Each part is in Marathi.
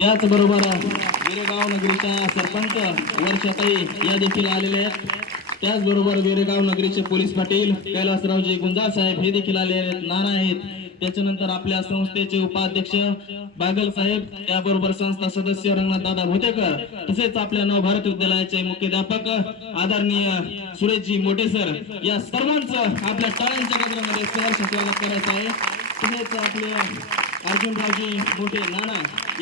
त्याचबरोबर वेरेगाव नगरीच्या सरपंच वर्षाताई या देखील आलेल्या आहेत. त्याचबरोबर वेरेगाव नगरीचे पोलीस पाटील कैलासरावजी गुंजा साहेब हे देखील आले आहेत. नाना आहेत. त्याच्यानंतर आपल्या संस्थेचे उपाध्यक्ष बागल साहेब त्याबरोबर संस्था सदस्य रंगनाथ दादा भोतेकर तसेच आपल्या नवभारत विद्यालयाचे मुख्याध्यापक आदरणीय सुरेशजी मोठे सर या सर्वांचं आपल्या टाळ्यांच्या गजरामध्ये सहर्ष स्वागत करायचं आहे. तसेच आपले अर्जुनरावजी मोठे नाना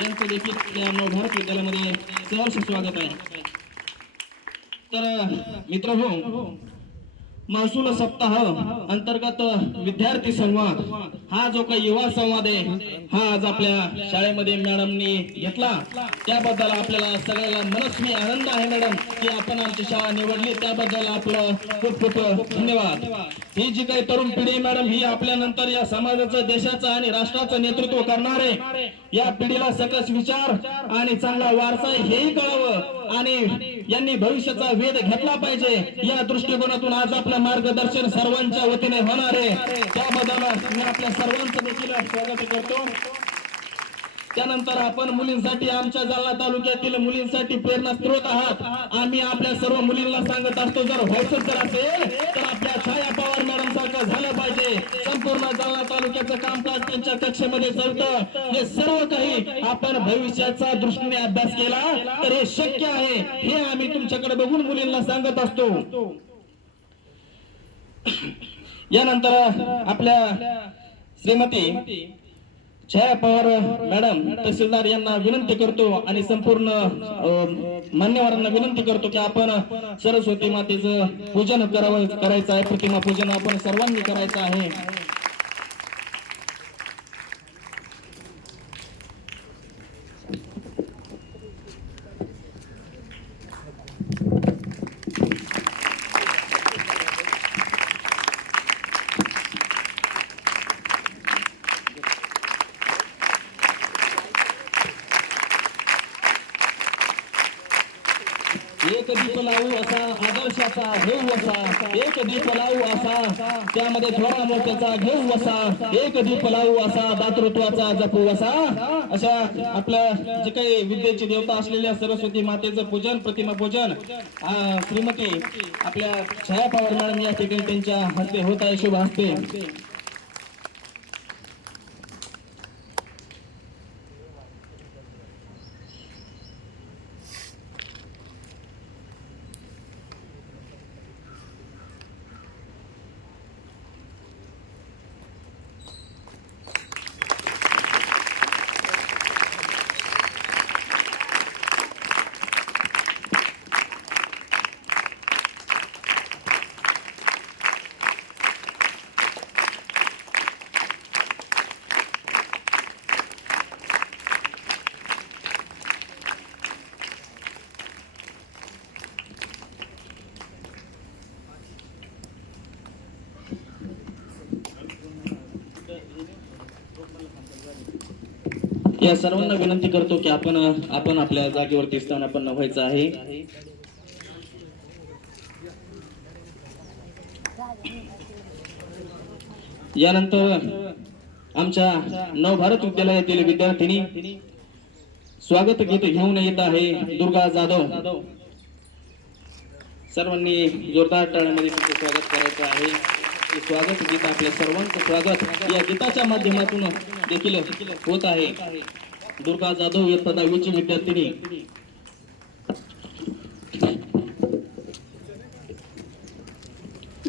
यांचं देखील आपल्या नवभारत विद्यालयामध्ये सहर्ष स्वागत आहे. तर मित्र हो महसूल सप्ताह अंतर्गत विद्यार्थी संवाद हा जो काही युवा संवाद आहे हा आज आपल्या शाळेमध्ये मॅडमनी घेतला. त्याबद्दल आपल्याला सगळ्याला मनस्वी आनंद आहे मॅडम की आपण आमची शाळा निवडली. त्याबद्दल आपलं खूप खूप धन्यवाद. ही जी काही तरुण पिढी मॅडम ही आपल्यानंतर या समाजाचं देशाचं आणि राष्ट्राचं नेतृत्व करणार आहे. या पिढीला सकस विचार आणि चांगला वारसा हेही कळावं आणि यांनी भविष्याचा वेध घेतला पाहिजे. या दृष्टिकोनातून आज आपलं मार्गदर्शन सर्वांच्या वतीने होणार आहे. त्याबद्दल मी आपल्या सर्वांचं देखील स्वागत करतो. त्यानंतर आपण मुलींसाठी आमच्या जालना तालुक्यातील मुलींसाठी प्रेरणा स्रोत आहात. आम्ही आपल्या सर्व मुलींना सांगत असतो जर व्हायचं जर असेल तर आपल्या छाया पवार मॅडम सारखं झालं पाहिजे. संपूर्ण जालना तालुक्याचं कामकाज त्यांच्या कक्षेमध्ये चालतं. हे सर्व काही आपण भविष्याचा दृष्टीने अभ्यास केला तर हे शक्य आहे. हे आम्ही तुमच्याकडे बघून मुलींना सांगत असतो. यानंतर आपल्या श्रीमती छाया पवार मॅडम तहसीलदार यांना विनंती करतो आणि संपूर्ण मान्यवरांना विनंती करतो की आपण सरस्वती मातेचं पूजन करावं करायचं आहे. प्रतिमा पूजन आपण सर्वांनी करायचं आहे एक दीप लावू असा आदर्शाचा घेऊ असा. एक दीप लावू असा. त्यामध्ये थोडा मोठ्याचा घेऊ असा. एक दीप लावू असा. दातृत्वाचा जपू असा. अशा आपल्या जे काही विद्येची देवता असलेल्या सरस्वती मातेचं पूजन प्रतिमा पूजन श्रीमती आपल्या छाया पवार मॅडम या ठिकाणी त्यांच्या हस्ते होत आहे. शुभ हस्ते. या सर्वांना विनंती करतो की आपण आपण आपल्या जागेवरती स्थानापन्न व्हायचं आहे. यानंतर आमच्या नवभारत विद्यालयातील विद्यार्थिनी स्वागत गीत घेऊन येत आहे दुर्गा जाधव. सर्वांनी जोरदार टाळ्यामध्ये तुमचं स्वागत करायचं आहे. स्वागत गीत आपल्या सर्वांचं स्वागत या गीताच्या माध्यमातून देखील होत आहे. दुर्गा जाधव इयत्ता दहावीची विद्यार्थिनी.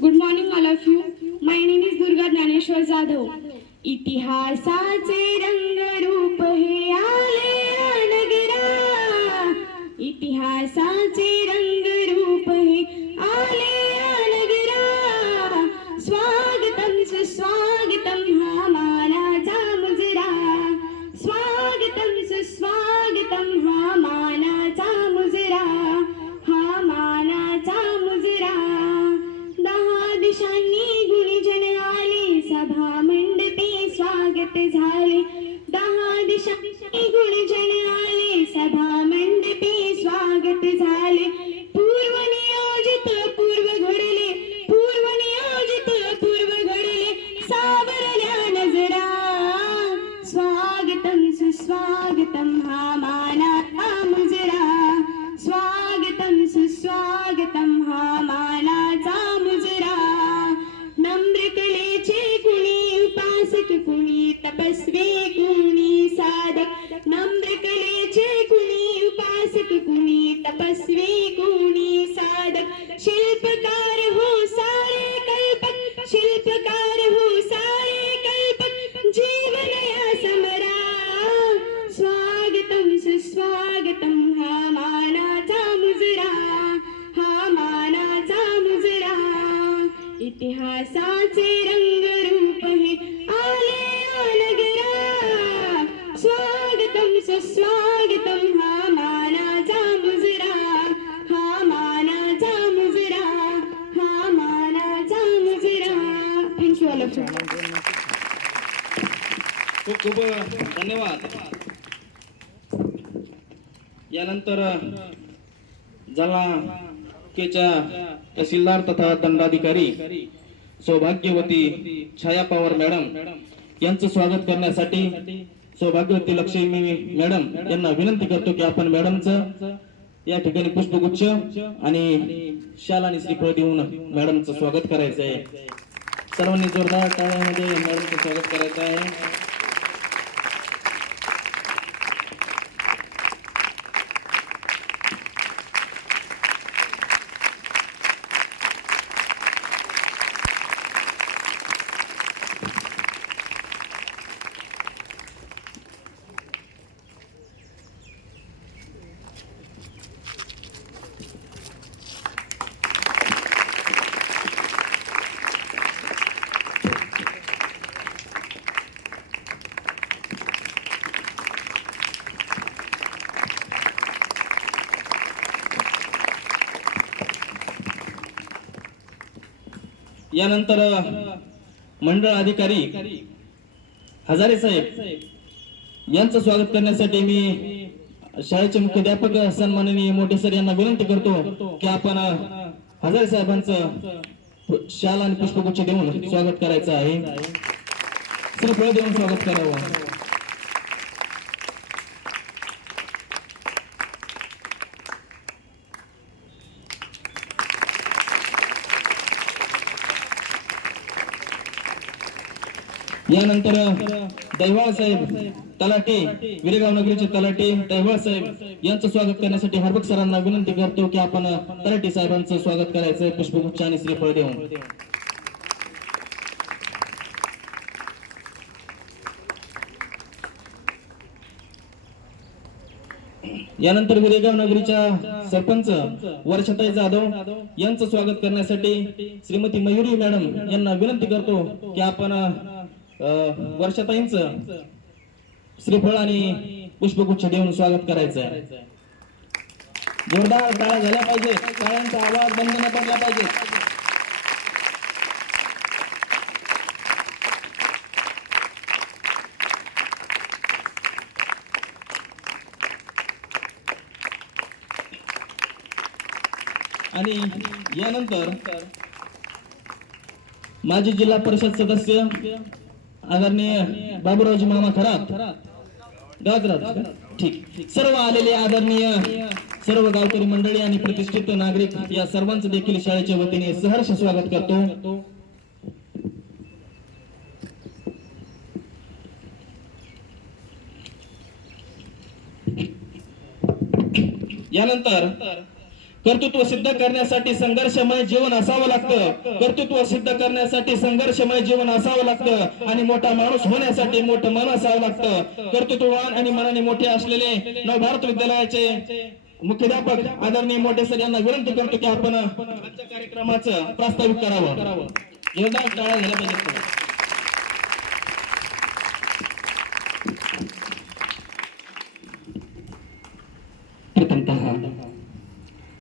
Good morning all of you my name is Durga Dnyaneshwar Jadhav इतिहासाचे सुस्वागतम हा मानाचा मुजरा हा मानाचा मुजरा. दहा दिशांनी गुणीजन आले सभा मंडपी स्वागत झाले. आरंभा मानाचा मुजरा नम्र कलेचे कुणी उपासक कुणी तपस्वी कुणी साधक नम्र कलेचे कुणी उपासक कुणी तपस्वी कुणी साधक शिल्पकार हो सारे कल्पक शिल्पकार खूप धन्यवाद. यानंतर केच्या तहसीलदार तथा दंडाधिकारी सौभाग्यवती छाया पवार मॅडम यांचं स्वागत करण्यासाठी सौभाग्यवती लक्ष्मी मॅडम यांना विनंती करतो की आपण मॅडमचं या ठिकाणी पुष्पगुच्छ आणि शाल आणि श्रीफळ देऊन मॅडमचं स्वागत करायचं आहे. सर्वांनी जोरदार टाळ्यामध्ये मॅडमचं स्वागत करायचं आहे. यानंतर मंडळ अधिकारी हजारे साहेब यांचं स्वागत करण्यासाठी मी शाळेचे मुख्याध्यापक सन्माननीय मोठे सर यांना विनंती करतो की आपण हजारे साहेबांचं शाल आणि पुष्पगुच्छ देऊन स्वागत करायचं आहे. श्रीफळ देऊन स्वागत करावं. यानंतर दैवाळ साहेब तलाटे विरेगाव नगरीचे तलाटे दैवाळ साहेब यांचं स्वागत करण्यासाठी हरबक सरांना विनंती करतो की आपण तलाटे साहेबांचं स्वागत करायचं पुष्पगुच्छ आणि श्रीफळ देऊन. यानंतर विरेगाव नगरीच्या सरपंच वर्षताई जाधव यांचं स्वागत करण्यासाठी श्रीमती मयुरी मॅडम यांना विनंती करतो की आपण वर्षाताईंच श्रीफळ आणि पुष्पगुच्छ देऊन स्वागत करायचं आहे जोरदार टाळ्या झाल्या पाहिजे टाळ्यांचा आवाज बंद न पडला पाहिजे आणि यानंतर माजी जिल्हा परिषद सदस्य आदरणीय बाबूरावजी मामा खरात. गावात ठीक. सर्व आलेले आदरणीय सर्व गावकरी मंडळी आणि प्रतिष्ठित नागरिक या सर्वांचं देखील शाळेच्या वतीने सहर्ष स्वागत करतो. यानंतर कर्तृत्व सिद्ध करण्यासाठी संघर्षमय जीवन असावं लागतं. कर्तृत्व सिद्ध करण्यासाठी संघर्षमय जीवन असावं लागतं. आणि मोठा माणूस होण्यासाठी मोठं मन असावं लागतं. कर्तृत्ववान आणि मनाने मोठे असलेले नवभारत विद्यालयाचे मुख्याध्यापक आदरणीय मोठे सर यांना विनंती करतो की आपण आजच्या कार्यक्रमाचं प्रास्ताविक करावं. जोरदार टाळ्या झाल्या